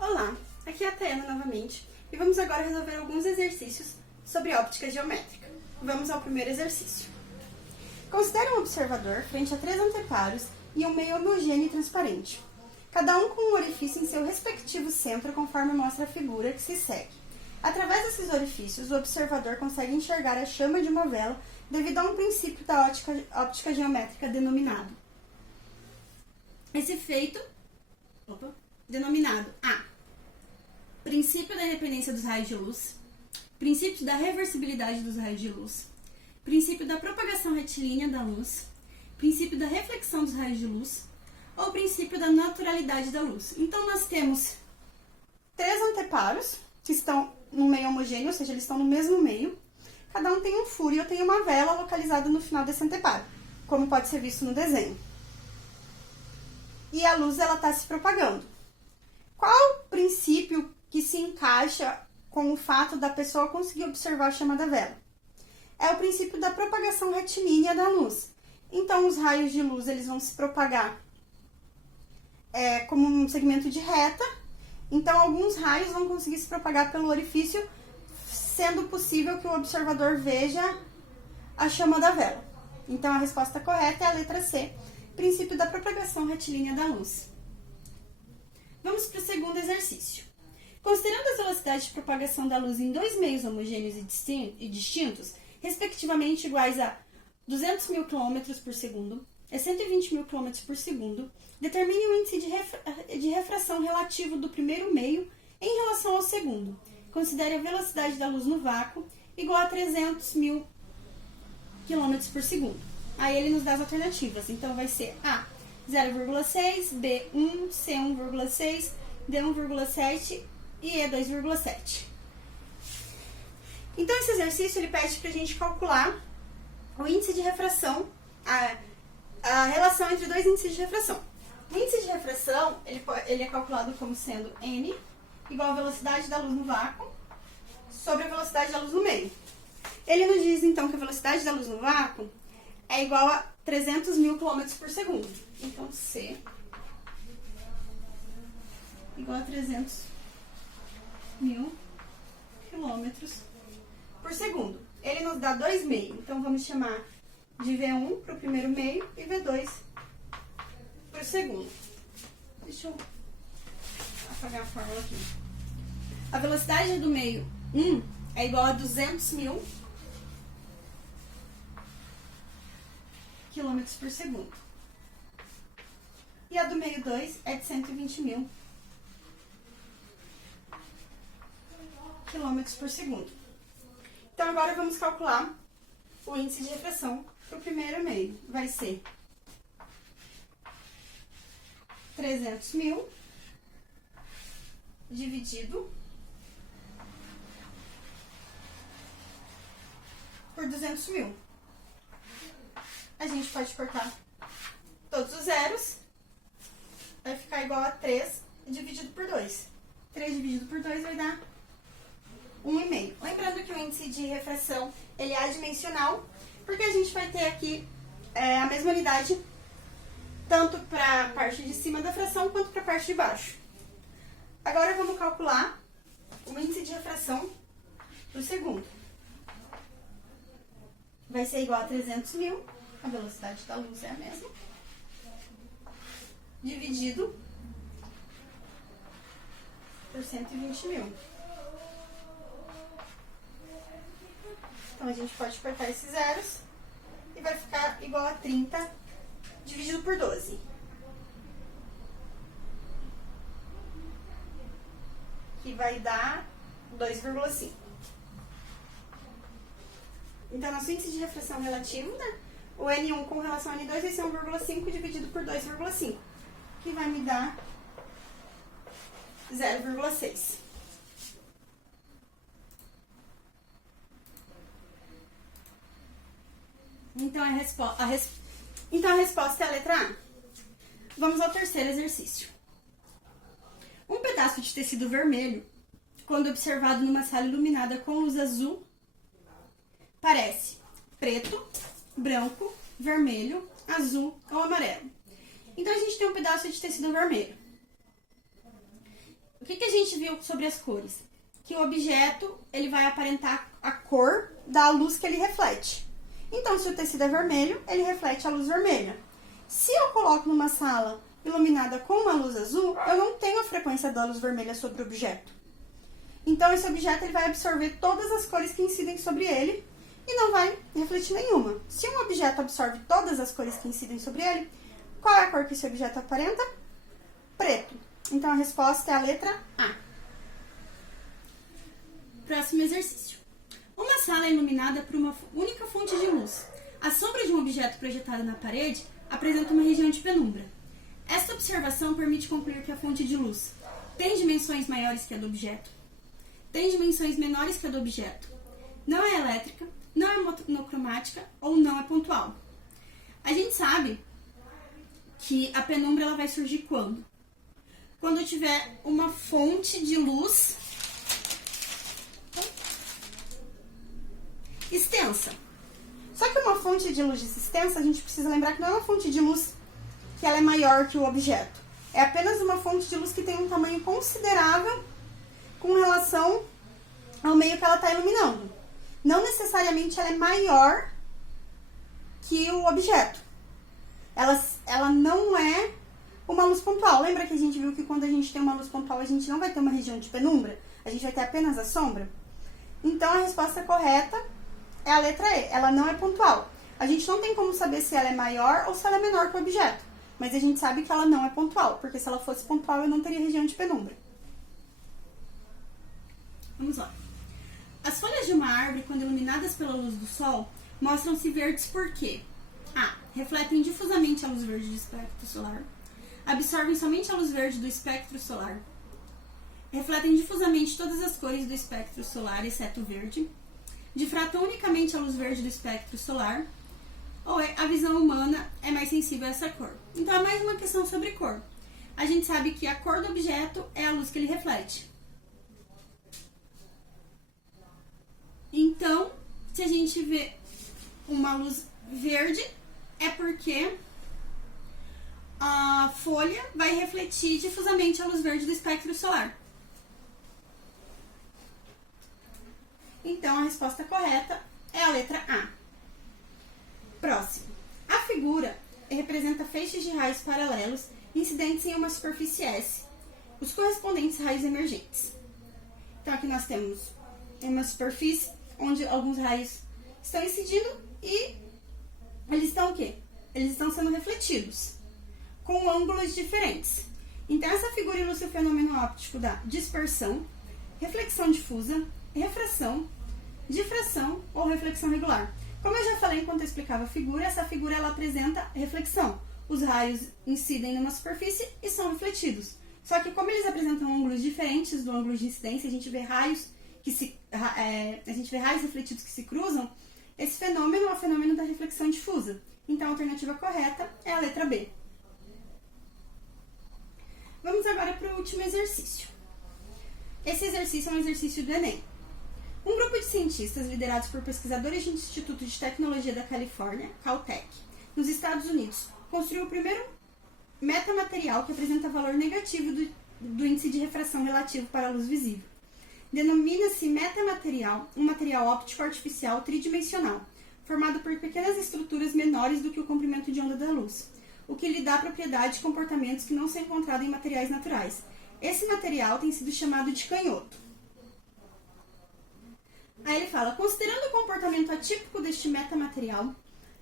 Olá, aqui é a Tayana novamente e vamos agora resolver alguns exercícios sobre óptica geométrica. Vamos ao primeiro exercício. Considere um observador frente a 3 anteparos e um meio homogêneo e transparente, cada um com um orifício em seu respectivo centro conforme mostra a figura que se segue. Através desses orifícios, o observador consegue enxergar a chama de uma vela devido a um princípio da óptica geométrica denominado. Esse feito, denominado A. Princípio da independência dos raios de luz, princípio da reversibilidade dos raios de luz, princípio da propagação retilínea da luz, princípio da reflexão dos raios de luz ou princípio da naturalidade da luz. Então, nós temos 3 anteparos que estão no meio homogêneo, ou seja, eles estão no mesmo meio. Cada um tem um furo e eu tenho uma vela localizada no final desse anteparo, como pode ser visto no desenho. E a luz, ela está se propagando. Qual o princípio que se encaixa com o fato da pessoa conseguir observar a chama da vela? É o princípio da propagação retilínea da luz. Então, os raios de luz, eles vão se propagar como um segmento de reta. Então, alguns raios vão conseguir se propagar pelo orifício, sendo possível que o observador veja a chama da vela. Então, a resposta correta é a letra C, princípio da propagação retilínea da luz. Vamos para o segundo exercício. Considerando as velocidades de propagação da luz em 2 meios homogêneos e distintos, respectivamente iguais a 200 mil km por segundo e 120 mil km por segundo, determine o índice de refração relativo do primeiro meio em relação ao segundo. Considere a velocidade da luz no vácuo igual a 300 mil km por segundo. Aí ele nos dá as alternativas. Então, vai ser A, 0,6, B, 1, C, 1,6, D, 1,7 e E, 2,7. Então, esse exercício ele pede para a gente calcular o índice de refração, a relação entre 2 índices de refração. O índice de refração ele é calculado como sendo N igual a velocidade da luz no vácuo sobre a velocidade da luz no meio. Ele nos diz, então, que a velocidade da luz no vácuo é igual a 300 mil km por segundo. Então, C igual a 300 mil km por segundo. Ele nos dá 2 meios, então vamos chamar de V1 para o primeiro meio e V2 para o segundo. Deixa eu apagar a fórmula aqui. A velocidade do meio 1 é igual a 200 mil km por segundo. E a do meio 2 é de 120 mil km por segundo. Então, agora vamos calcular o índice de refração para o primeiro meio. Vai ser 300 mil dividido por 200 mil. A gente pode cortar todos os zeros. Vai ficar igual a 3 dividido por 2. 3 dividido por 2 vai dar 1,5. Lembrando que o índice de refração ele é adimensional, porque a gente vai ter aqui a mesma unidade tanto para a parte de cima da fração quanto para a parte de baixo. Agora vamos calcular o índice de refração do segundo. Vai ser igual a 300 mil, a velocidade da luz é a mesma, dividido por 120 mil. Então, a gente pode cortar esses zeros e vai ficar igual a 30 dividido por 12. Que vai dar 2,5. Então, nosso índice de refração relativo, né? O N1 com relação ao N2 vai ser 1,5 dividido por 2,5. Que vai me dar 0,6. Então, a resposta é a letra A. Vamos ao terceiro exercício. Um pedaço de tecido vermelho, quando observado numa sala iluminada com luz azul, parece preto, branco, vermelho azul ou amarelo. Então, a gente tem um pedaço de tecido vermelho. O que a gente viu sobre as cores? Que o objeto ele vai aparentar a cor da luz que ele reflete. Então, se o tecido é vermelho, ele reflete a luz vermelha. Se eu coloco numa sala iluminada com uma luz azul, eu não tenho a frequência da luz vermelha sobre o objeto. Então, esse objeto ele vai absorver todas as cores que incidem sobre ele e não vai refletir nenhuma. Se um objeto absorve todas as cores que incidem sobre ele, qual é a cor que esse objeto aparenta? Preto. Então, a resposta é a letra A. Próximo exercício. Uma sala é iluminada por uma única fonte de luz. A sombra de um objeto projetado na parede apresenta uma região de penumbra. Esta observação permite concluir que a fonte de luz tem dimensões maiores que a do objeto, tem dimensões menores que a do objeto, não é elétrica, não é monocromática ou não é pontual. A gente sabe que a penumbra ela vai surgir quando? Quando tiver uma fonte de luz extensa. Só que uma fonte de luz extensa, a gente precisa lembrar que não é uma fonte de luz que ela é maior que o objeto. É apenas uma fonte de luz que tem um tamanho considerável com relação ao meio que ela está iluminando. Não necessariamente ela é maior que o objeto. Ela não é uma luz pontual. Lembra que a gente viu que quando a gente tem uma luz pontual, a gente não vai ter uma região de penumbra? A gente vai ter apenas a sombra? Então, a resposta correta é a letra E. Ela não é pontual. A gente não tem como saber se ela é maior ou se ela é menor que o objeto. Mas a gente sabe que ela não é pontual, porque se ela fosse pontual, eu não teria região de penumbra. Vamos lá. As folhas de uma árvore, quando iluminadas pela luz do sol, mostram-se verdes por quê? A. Refletem difusamente a luz verde do espectro solar. Absorvem somente a luz verde do espectro solar. Refletem difusamente todas as cores do espectro solar, exceto o verde. Difratam unicamente a luz verde do espectro solar. Ou a visão humana é mais sensível a essa cor. Então, é mais uma questão sobre cor. A gente sabe que a cor do objeto é a luz que ele reflete. Então, se a gente vê uma luz verde, é porque a folha vai refletir difusamente a luz verde do espectro solar. Então, a resposta correta é a letra A. Próximo. A figura representa feixes de raios paralelos incidentes em uma superfície S, os correspondentes raios emergentes. Então, aqui nós temos uma superfície onde alguns raios estão incidindo e eles estão o quê? Eles estão sendo refletidos com ângulos diferentes. Então, essa figura ilustra o fenômeno óptico da dispersão, reflexão difusa, refração, difração ou reflexão regular. Como eu já falei enquanto eu explicava a figura, essa figura ela apresenta reflexão. Os raios incidem numa superfície e são refletidos. Só que como eles apresentam ângulos diferentes do ângulo de incidência, a gente vê raios refletidos que se cruzam, esse fenômeno é o fenômeno da reflexão difusa. Então, a alternativa correta é a letra B. Vamos agora para o último exercício. Esse exercício é um exercício do Enem. Um grupo de cientistas liderados por pesquisadores do Instituto de Tecnologia da Califórnia, Caltech, nos Estados Unidos, construiu o primeiro metamaterial que apresenta valor negativo do índice de refração relativo para a luz visível. Denomina-se metamaterial um material óptico artificial tridimensional, formado por pequenas estruturas menores do que o comprimento de onda da luz, o que lhe dá propriedades e comportamentos que não são encontrados em materiais naturais. Esse material tem sido chamado de canhoto. Aí ele fala, considerando o comportamento atípico deste metamaterial,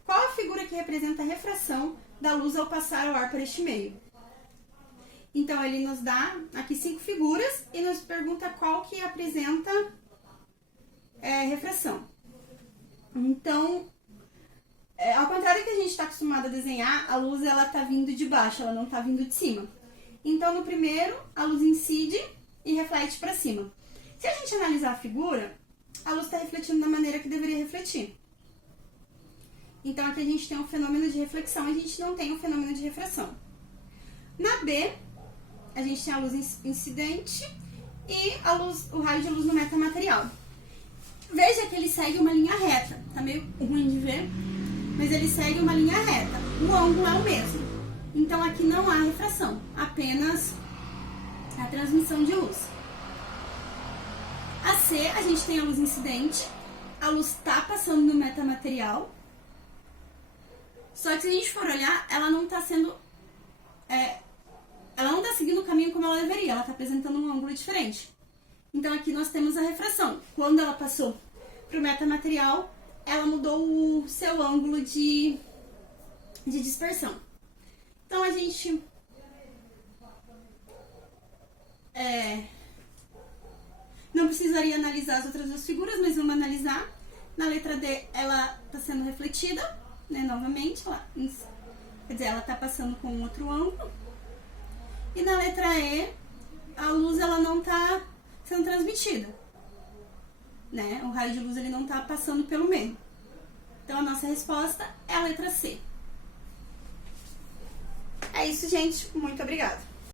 qual a figura que representa a refração da luz ao passar o ar por este meio? Então, ele nos dá aqui 5 figuras e nos pergunta qual que apresenta refração. Então, ao contrário que a gente está acostumado a desenhar, a luz ela está vindo de baixo, ela não está vindo de cima. Então, no primeiro, a luz incide e reflete para cima. Se a gente analisar a figura, a luz está refletindo da maneira que deveria refletir. Então, aqui a gente tem um fenômeno de reflexão e a gente não tem um fenômeno de refração. Na B, a gente tem a luz incidente e o raio de luz no metamaterial. Veja que ele segue uma linha reta. Tá meio ruim de ver, mas ele segue uma linha reta. o ângulo é o mesmo. Então aqui não há refração, apenas a transmissão de luz. A C, a gente tem a luz incidente, a luz está passando no metamaterial, só que se a gente for olhar, ela não está sendo... ela não está seguindo o caminho como ela deveria, ela está apresentando um ângulo diferente. Então aqui nós temos a refração. Quando ela passou para o metamaterial, ela mudou o seu ângulo de dispersão. Então a gente não precisaria analisar as outras duas figuras, mas vamos analisar. Na letra D, ela está sendo refletida, né, novamente, quer dizer, ela está passando com outro ângulo. E na letra E, a luz ela não está sendo transmitida, né? O raio de luz ele não está passando pelo meio. Então a nossa resposta é a letra C. É isso, gente. Muito obrigada.